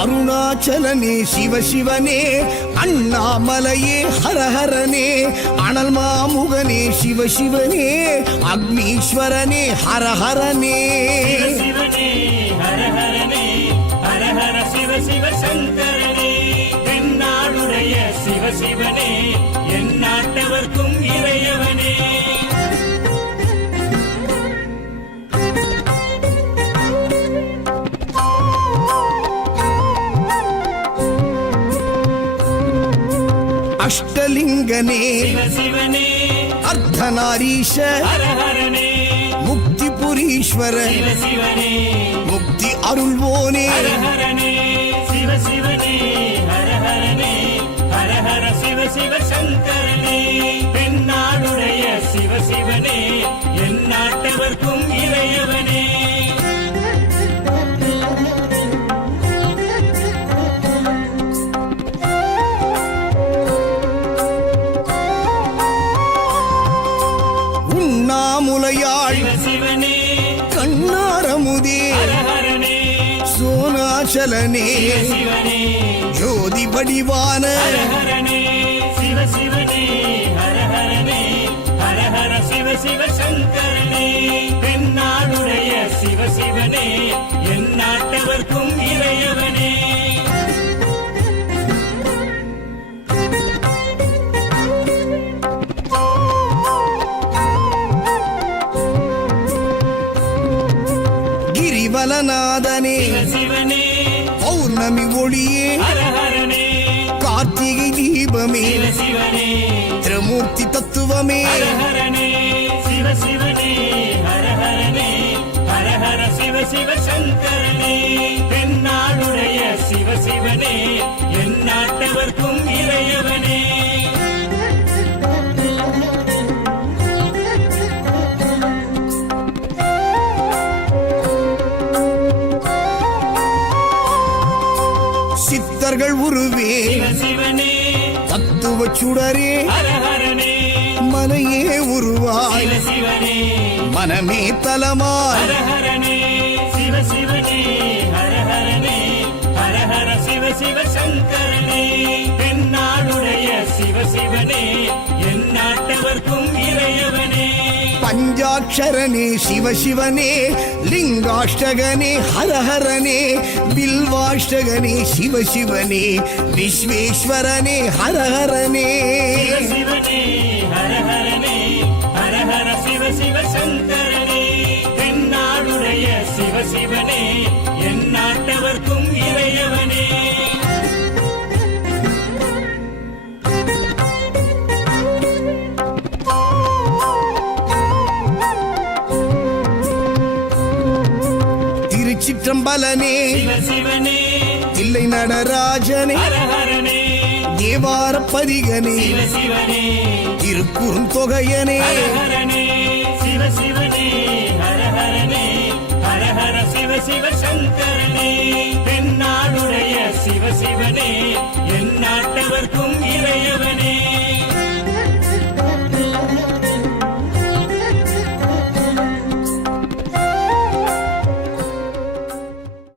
அருணாச்சலனே சிவசிவனே, அண்ணாமலையே ஹரஹரனே, அனல் மாமுகனே சிவசிவனே, அக்னீஸ்வரனே ஹரஹரனே. சிவசிவனே ஹரஹரனே, ஹரஹர சிவ சிவ சங்கரனே, தென்னாடுடைய சிவசிவனே, என் நாட்டவர்க்கும் இறையவனே. அஷ்டலிங்கனே சிவசிவனே, அர்த்தநாரீஷ ஹரஹரனே, முக்திபுரீஸ்வர சிவசிவனே, முக்தி அருள்வோனே. ஹரஹரனே சிவசிவனே, ஹரஹரனே, ஹரஹர சிவ சிவ சங்கரனே, தென்னாடுடைய சிவசிவனே, என் நாட்டவர்க்கும் இறையவனே. உண்ணாமுலையாள் சிவசிவனே, கண்ணாரமுதே ஹரஹரனே, சோனாச்சலனே சிவசிவனே, ஜோதி வடிவான ஹரஹரனே சிவசிவனே, ஹரஹரனே, ஹரஹர சிவ சிவ சங்கரனே, தென்னாடுடைய சிவசிவனே, என் நாட்டவர்க்கும் இறையவனே. கிரிவலநாதனே சிவசிவனே, பௌர்ணமி ஒளியே ஹரஹரனே, கார்த்திகை தீபமே சிவசிவனே, திரமூர்த்தி தத்துவமே. ஹரஹரனே சிவசிவனே, ஹரஹரனே, ஹரஹர சிவ சிவ சங்கரனே, தென்னாடுடைய சிவசிவனே, என் நாட்டவர்க்கும் இறையவனே. சித்தர்கள் உருவே சிவசிவனே, தத்துவ சுடரே ஹரஹரனே, மனையே உருவாய் சிவசிவனே, மனமே தலமாய். ஹரஹரனே சிவசிவனே, ஹரஹரனே, ஹரஹர சிவ சிவ சங்கரனே, தென்னாடுடைய சிவசிவனே, என் நாட்டவர்க்கும் இறையவனே. பஞ்சாட்சரனே சிவசிவனே, லிங்காஷ்டகனே ஹரஹரனே, பில்வாஷ்டகனே சிவசிவனே, விஸ்வேஸ்வரனே ஹரஹரனே. சிவசிவனே, ஹரஹரனே, ஹரஹர சிவ சிவ சங்கரனே, தென்னாடுடைய சிவசிவனே, என் நாட்டவர்க்கும் இறையவனே. திருச்சிற்றம்பலனே சிவசிவனே, தில்லை நடராஜனே, ஹரஹரனே, தேவார பதிகனே, சிவசிவனே, திருக்குறுந்தொகையனே. ஹரஹரனே சிவசிவனே, ஹரஹரனே, ஹரஹர சிவ சிவ சங்கரனே, தென்னாடுடைய சிவசிவனே, என் நாட்டவர்க்கும் இறையவனே.